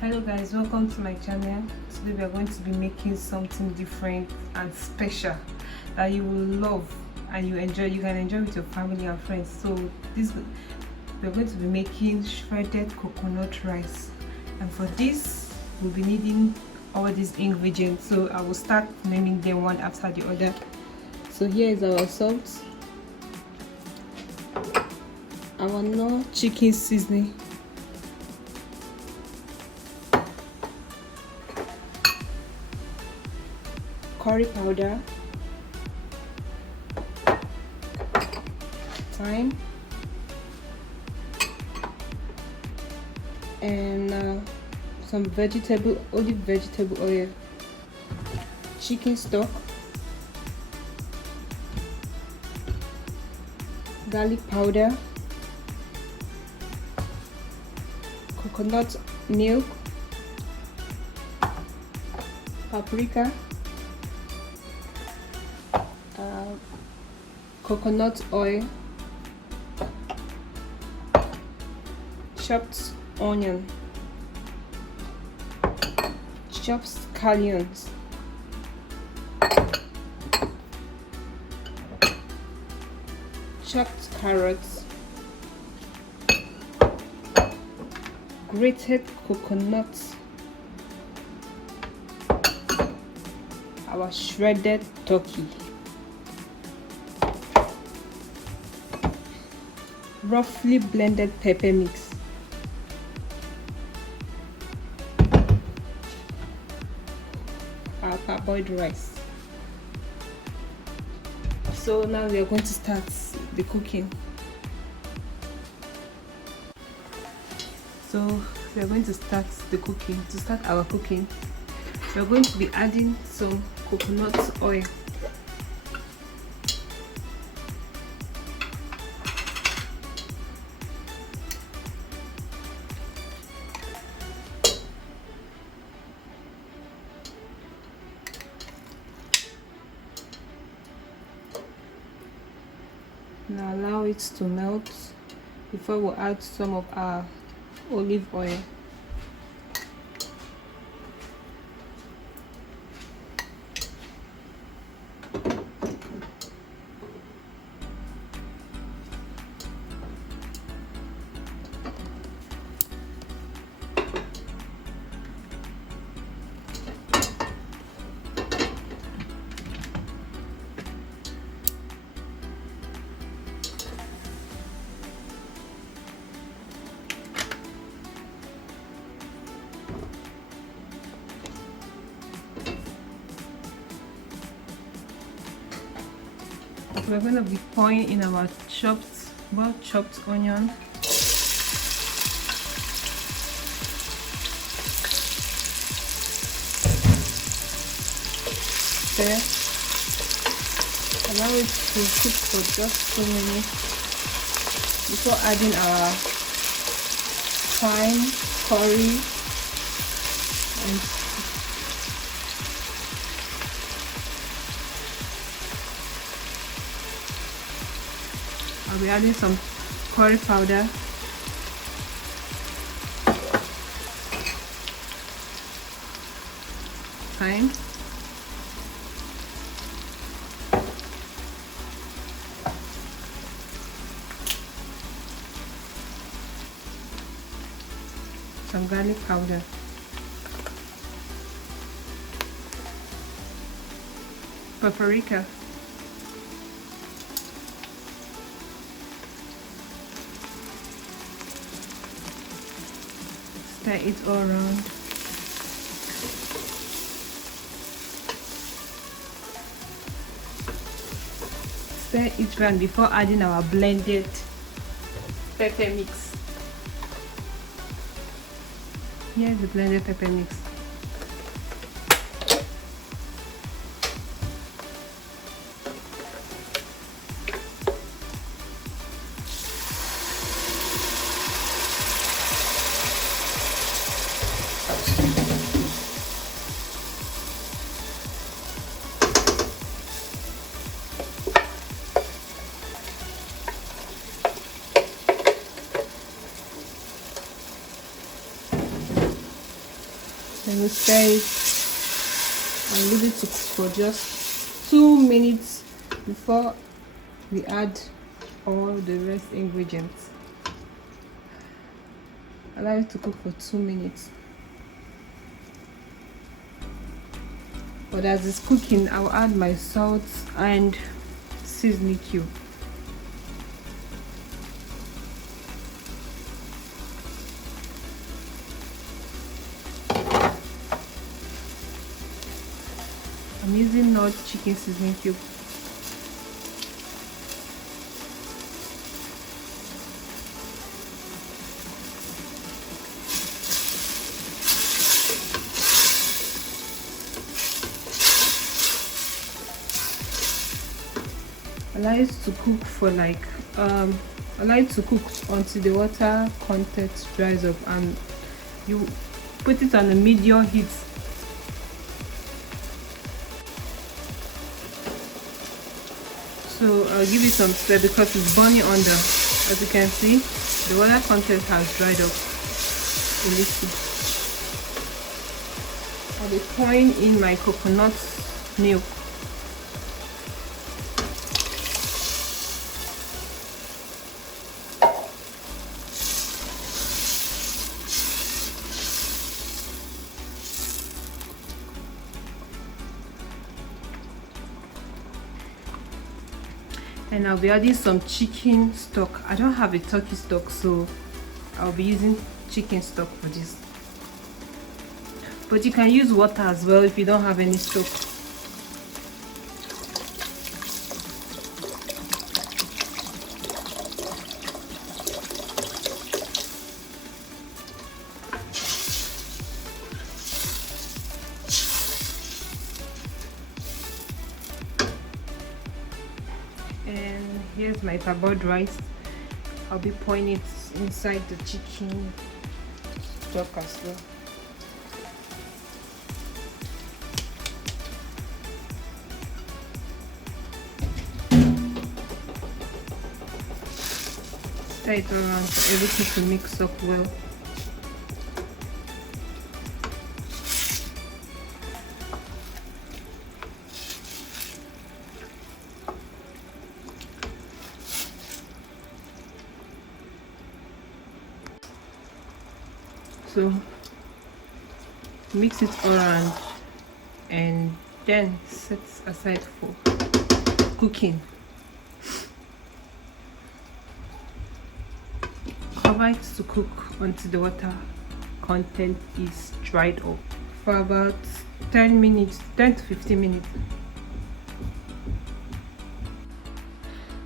Hello guys, welcome to my channel. Today we are going to be making something different and special that you will love and you can enjoy with your family and friends. So we're going to be making shredded coconut rice, and for this we'll be needing all these ingredients. So I will start naming them one after the other. So here is our salt, our Knorr Chicken Seasoning, curry powder, thyme, and some olive vegetable oil, chicken stock, garlic powder, coconut milk, paprika, coconut oil, chopped onion, chopped scallions, chopped carrots, grated coconut, our shredded turkey, roughly blended pepper mix, our parboiled rice. So now we are going to start the cooking. So we are going to start the cooking. To start our cooking, we are going to be adding some coconut oil. Now allow it to melt before we add some of our olive oil. We're going to be pouring in our chopped onion, there. Allow it to cook for just 2 minutes before adding our thyme, curry, and I'll be adding some curry powder, thyme, some garlic powder, paprika, stir it all around. Stir it round before adding our blended pepper mix. Here's the blended pepper mix. And we stir it and leave it to cook for just 2 minutes before we add all the rest ingredients. Allow it to cook for 2 minutes. But as it's cooking, I'll add my salt and seasoning cube. I'm using Knorr Chicken Seasoning cube. Allow it to cook for like allow it to cook until the water content dries up, and you put it on a medium heat. So I'll give it some stir because it's burning under. As you can see, the water content has dried up a little. I'll be pouring in my coconut milk. And I'll be adding some chicken stock. I don't have a turkey stock, so I'll be using chicken stock for this. But you can use water as well if you don't have any stock. And here's my parboiled rice. I'll be pouring it inside the chicken stock as well. Stir it around for everything to mix up well. So mix it around and then set aside for cooking. Cover it to cook until the water content is dried up for about 10 minutes, 10 to 15 minutes.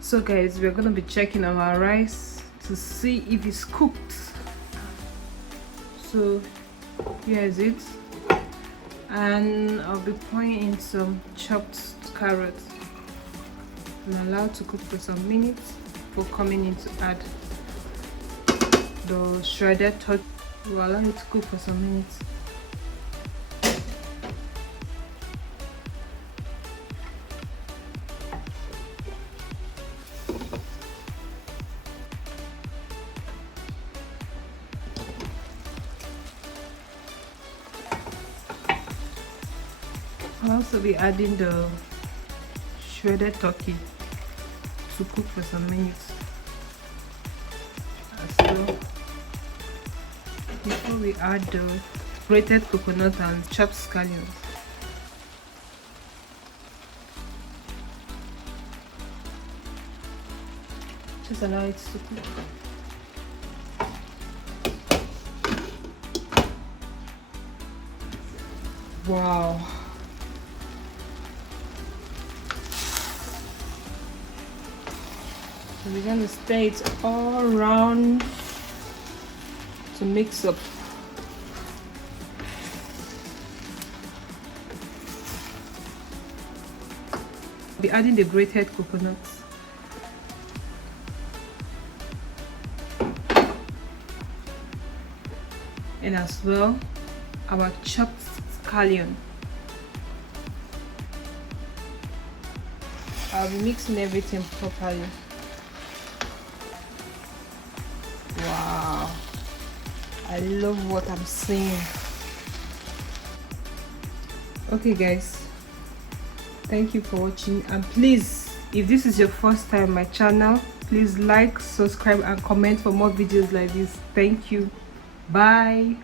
So guys, we're gonna be checking our rice to see if it's cooked. So here is it, and I'll be pouring in some chopped carrots and allow it to cook for some minutes before coming in to add the shredded turkey. We'll allow it to cook for some minutes. I'll also be adding the shredded turkey to cook for some minutes as well, before we add the grated coconut and chopped scallions. Just allow it to cook. Wow. So we're going to stir it all around to mix up. I'll be adding the grated coconuts. And as well, our chopped scallion. I'll be mixing everything properly. Wow, I love what I'm seeing. Okay guys, thank you for watching, and please, if this is your first time on my channel, please like, subscribe and comment for more videos like this. Thank you. Bye.